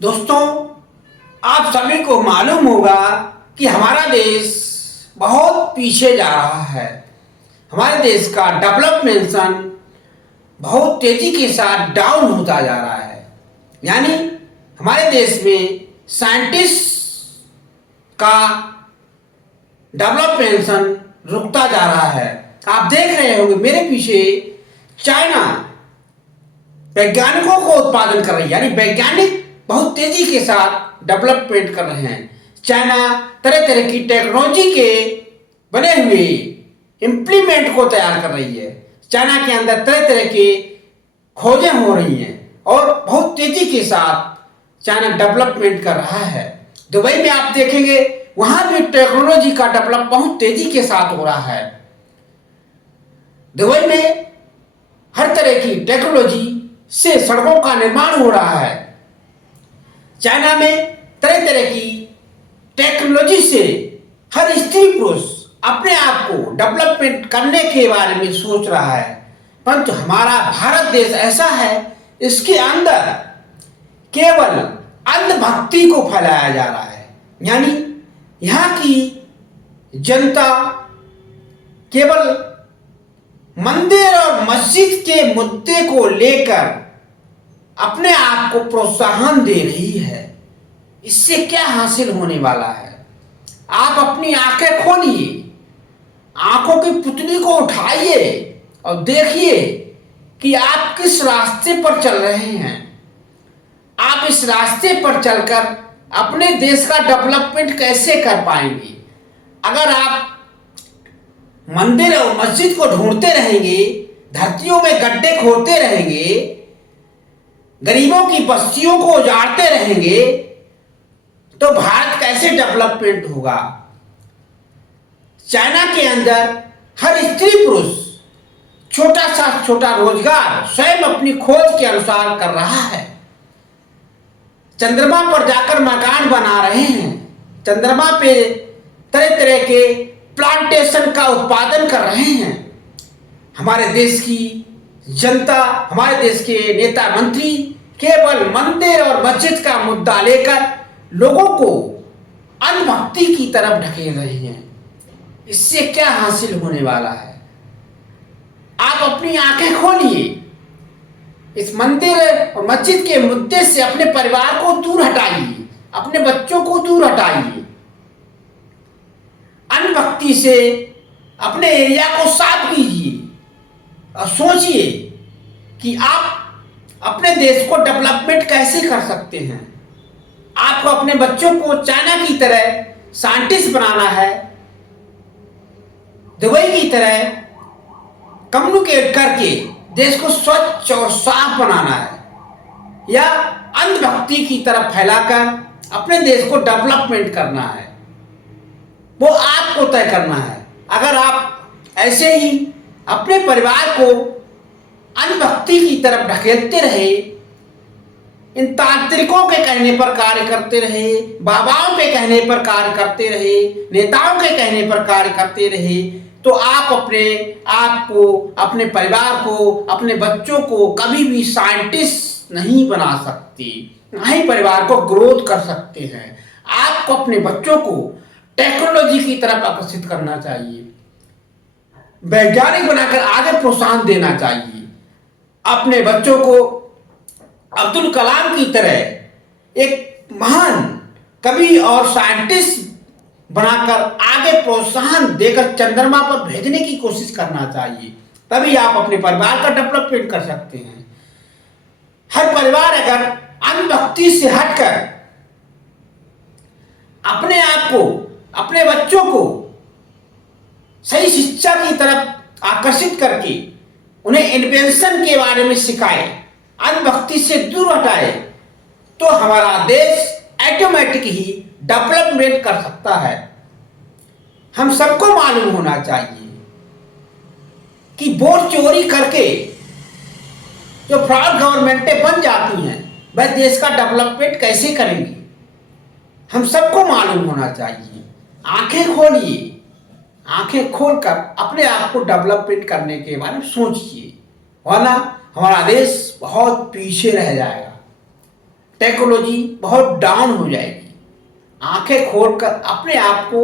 दोस्तों, आप सभी को मालूम होगा कि हमारा देश बहुत पीछे जा रहा है। हमारे देश का डेवलपमेंट बहुत तेजी के साथ डाउन होता जा रहा है। यानी हमारे देश में साइंटिस्ट का डेवलपमेंट रुकता जा रहा है। आप देख रहे होंगे मेरे पीछे चाइना वैज्ञानिकों को उत्पादन कर रही है, यानी वैज्ञानिक बहुत तेजी के साथ डेवलपमेंट कर रहे हैं। चाइना तरह तरह की टेक्नोलॉजी के बने हुए इम्प्लीमेंट को तैयार कर रही है। चाइना के अंदर तरह तरह की खोजें हो रही हैं और बहुत तेजी के साथ चाइना डेवलपमेंट कर रहा है। दुबई में आप देखेंगे वहां भी टेक्नोलॉजी का डेवलप बहुत तेजी के साथ हो रहा है। दुबई में हर तरह की टेक्नोलॉजी से सड़कों का निर्माण हो रहा है। चाइना में तरह तरह की टेक्नोलॉजी से हर स्त्री पुरुष अपने आप को डेवलपमेंट करने के बारे में सोच रहा है। परंतु हमारा भारत देश ऐसा है, इसके अंदर केवल अंधभक्ति को फैलाया जा रहा है। यानी यहाँ की जनता केवल मंदिर और मस्जिद के मुद्दे को लेकर अपने आप को प्रोत्साहन दे रही है। इससे क्या हासिल होने वाला है? आप अपनी आंखें खोलिए, आंखों की पुतली को उठाइए और देखिए कि आप किस रास्ते पर चल रहे हैं। आप इस रास्ते पर चलकर अपने देश का डेवलपमेंट कैसे कर पाएंगे? अगर आप मंदिर और मस्जिद को ढूंढते रहेंगे, धरतियों में गड्ढे खोदते रहेंगे, गरीबों की बस्तियों को उजाड़ते रहेंगे, तो भारत कैसे डेवलपमेंट होगा? चाइना के अंदर हर स्त्री पुरुष छोटा सा छोटा रोजगार स्वयं अपनी खोज के अनुसार कर रहा है। चंद्रमा पर जाकर मकान बना रहे हैं। चंद्रमा पे तरह तरह के प्लांटेशन का उत्पादन कर रहे हैं। हमारे देश की जनता, हमारे देश के नेता मंत्री केवल मंदिर और मस्जिद का मुद्दा लेकर लोगों को अंधभक्ति की तरफ ढकेल रहे हैं। इससे क्या हासिल होने वाला है? आप अपनी आंखें खोलिए, इस मंदिर और मस्जिद के मुद्दे से अपने परिवार को दूर हटाइए, अपने बच्चों को दूर हटाइए। अंधभक्ति से अपने एरिया को साफ कीजिए और सोचिए कि आप अपने देश को डेवलपमेंट कैसे कर सकते हैं। आपको अपने बच्चों को चाइना की तरह साइंटिस्ट बनाना है, दुबई की तरह कम्युनिकेट करके देश को स्वच्छ और साफ बनाना है, या अंधभक्ति की तरफ फैलाकर अपने देश को डेवलपमेंट करना है, वो आपको तय करना है। अगर आप ऐसे ही अपने परिवार को अंधभक्ति की तरफ ढकेलते रहे, इन तांत्रिकों के कहने पर कार्य करते रहे, बाबाओं के कहने पर कार्य करते रहे, नेताओं के कहने पर कार्य करते रहे, तो आप अपने आप को, अपने परिवार को, अपने बच्चों को कभी भी साइंटिस्ट नहीं बना सकते, ना ही परिवार को ग्रोथ कर सकते हैं। आपको अपने बच्चों को टेक्नोलॉजी की तरफ आकर्षित करना चाहिए, वैज्ञानिक बनाकर आगे प्रोत्साहन देना चाहिए। अपने बच्चों को अब्दुल कलाम की तरह एक महान कवि और साइंटिस्ट बनाकर आगे प्रोत्साहन देकर चंद्रमा पर भेजने की कोशिश करना चाहिए। तभी आप अपने परिवार का डेवलपमेंट कर सकते हैं। हर परिवार अगर अंधभक्ति से हटकर अपने आप को, अपने बच्चों को सही शिक्षा की तरफ आकर्षित करके उन्हें इन्वेंशन के बारे में सिखाए, अंधभक्ति से दूर हटाए, तो हमारा देश ऑटोमेटिक ही डेवलपमेंट कर सकता है। हम सबको मालूम होना चाहिए कि वोट चोरी करके जो फ्रॉड गवर्नमेंटें बन जाती हैं, वह देश का डेवलपमेंट कैसे करेंगी? हम सबको मालूम होना चाहिए। आंखें खोलिए, आंखें खोलकर अपने आप को डेवलपमेंट करने के बारे में सोचिए, वरना हमारा देश बहुत पीछे रह जाएगा। टेक्नोलॉजी बहुत डाउन हो जाएगी। आंखें खोलकर अपने आप को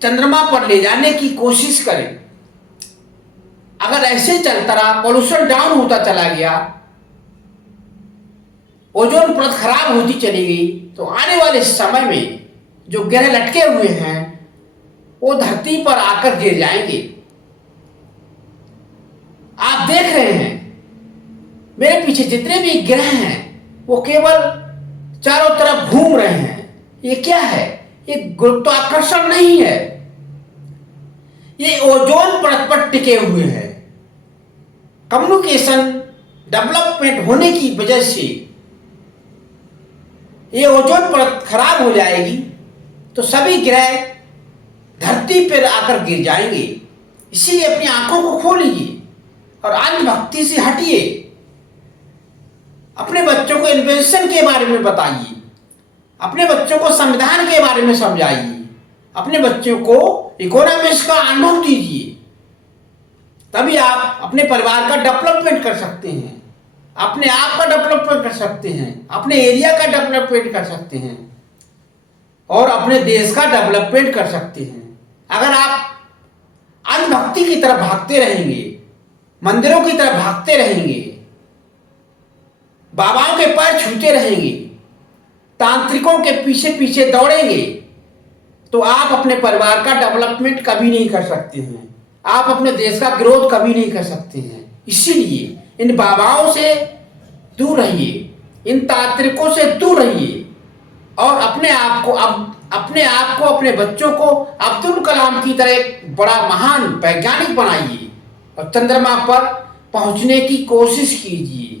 चंद्रमा पर ले जाने की कोशिश करें। अगर ऐसे चलता रहा, पोल्यूशन डाउन होता चला गया, ओजोन परत खराब होती चली गई, तो आने वाले समय में जो ग्रह लटके हुए हैं वो धरती पर आकर गिर जाएंगे। आप देख रहे हैं मेरे पीछे जितने भी ग्रह हैं वो केवल चारों तरफ घूम रहे हैं। ये क्या है? ये गुरुत्वाकर्षण नहीं है, ये ओजोन परत पर टिके हुए हैं। कम्युनिकेशन डेवलपमेंट होने की वजह से ये ओजोन परत खराब हो जाएगी तो सभी ग्रह धरती पर आकर गिर जाएंगे। इसीलिए अपनी आंखों को खोलिए और अंधभक्ति से हटिए। अपने बच्चों को इन्वेंशन के बारे में बताइए, अपने बच्चों को संविधान के बारे में समझाइए, अपने बच्चों को इकोनॉमिक्स का अनुभव दीजिए। तभी आप अपने परिवार का डेवलपमेंट कर सकते हैं, अपने आप का डेवलपमेंट कर सकते हैं, अपने एरिया का डेवलपमेंट कर सकते हैं और अपने देश का डेवलपमेंट कर सकते हैं। अगर आप अंधभक्ति की तरफ भागते रहेंगे, मंदिरों की तरफ भागते रहेंगे, बाबाओं के पैर छूते रहेंगे, तांत्रिकों के पीछे पीछे दौड़ेंगे, तो आप अपने परिवार का डेवलपमेंट कभी नहीं कर सकते हैं, आप अपने देश का ग्रोथ कभी नहीं कर सकते हैं। इसीलिए इन बाबाओं से दूर रहिए, इन तांत्रिकों से दूर रहिए और अपने आप को अपने बच्चों को अब्दुल कलाम की तरह एक बड़ा महान वैज्ञानिक बनाइए और चंद्रमा पर पहुंचने की कोशिश कीजिए।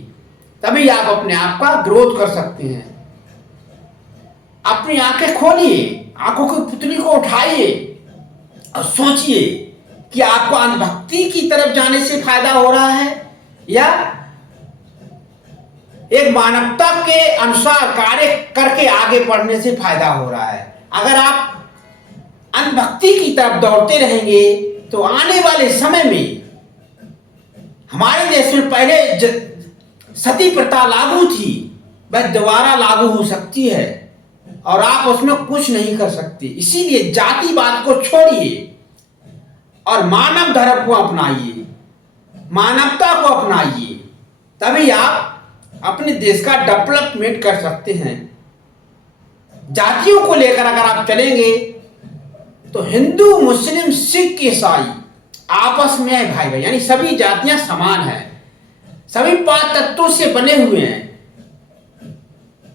तभी आप अपने आप का ग्रोथ कर सकते हैं। अपनी आंखें खोलिए, आंखों की पुतली को उठाइए और सोचिए कि आपको अंधभक्ति की तरफ जाने से फायदा हो रहा है या एक मानवता के अनुसार कार्य करके आगे बढ़ने से फायदा हो रहा है। अगर आप अंधभक्ति की तरफ दौड़ते रहेंगे तो आने वाले समय में हमारे देश में पहले सती प्रथा लागू थी, वह दोबारा लागू हो सकती है और आप उसमें कुछ नहीं कर सकते। इसीलिए जातिवाद को छोड़िए और मानव धर्म को अपनाइए, मानवता को अपनाइए। तभी आप अपने देश का डेवलपमेंट कर सकते हैं। जातियों को लेकर अगर आप चलेंगे तो हिंदू, मुस्लिम, सिख, ईसाई आपस में है भाई भाई, यानी सभी जातियां समान हैं, सभी 5 तत्वों से बने हुए हैं।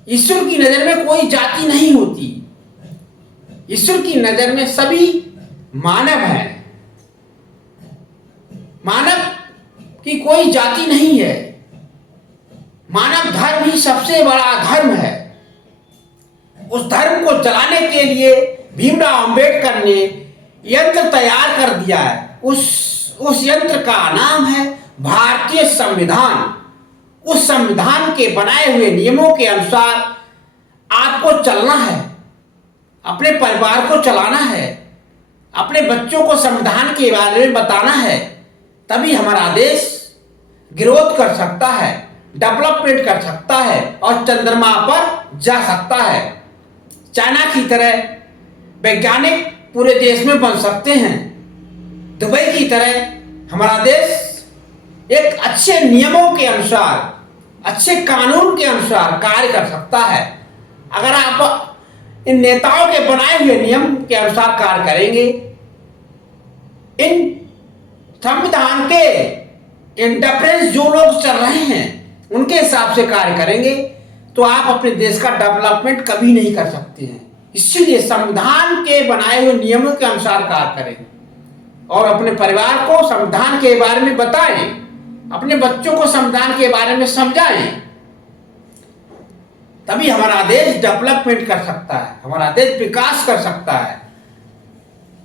ईश्वर की नजर में कोई जाति नहीं होती, ईश्वर की नजर में सभी मानव हैं। मानव की कोई जाति नहीं है, मानव धर्म ही सबसे बड़ा धर्म है। उस धर्म को चलाने के लिए भीमराव अंबेडकर ने यंत्र तैयार कर दिया है। उस यंत्र का नाम है भारतीय संविधान। उस संविधान के बनाए हुए नियमों के अनुसार आपको चलना है, अपने परिवार को चलाना है, अपने बच्चों को संविधान के बारे में बताना है। तभी हमारा देश ग्रोथ कर सकता है, डेवलपमेंट कर सकता है और चंद्रमा पर जा सकता है। चाइना की तरह वैज्ञानिक पूरे देश में बन सकते हैं। दुबई की तरह हमारा देश एक अच्छे नियमों के अनुसार, अच्छे कानून के अनुसार कार्य कर सकता है। अगर आप इन नेताओं के बनाए हुए नियम के अनुसार कार्य करेंगे, इन संविधान के इंटरप्रेस जो लोग चल रहे हैं उनके हिसाब से कार्य करेंगे, तो आप अपने देश का डेवलपमेंट कभी नहीं कर सकते हैं। इसीलिए संविधान के बनाए हुए नियमों के अनुसार कार्य करें और अपने परिवार को संविधान के बारे में बताएं, अपने बच्चों को संविधान के बारे में समझाएं। तभी हमारा देश डेवलपमेंट कर सकता है, हमारा देश विकास कर सकता है,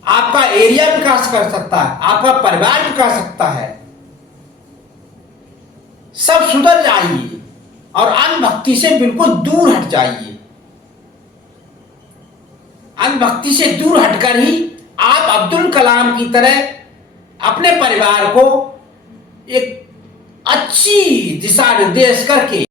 आपका एरिया विकास कर सकता है, आपका परिवार विकास सकता है। सब सुधर जाइए और अंधभक्ति से बिल्कुल दूर हट जाइए। अंधभक्ति से दूर हटकर ही आप अब्दुल कलाम की तरह अपने परिवार को एक अच्छी दिशा निर्देश करके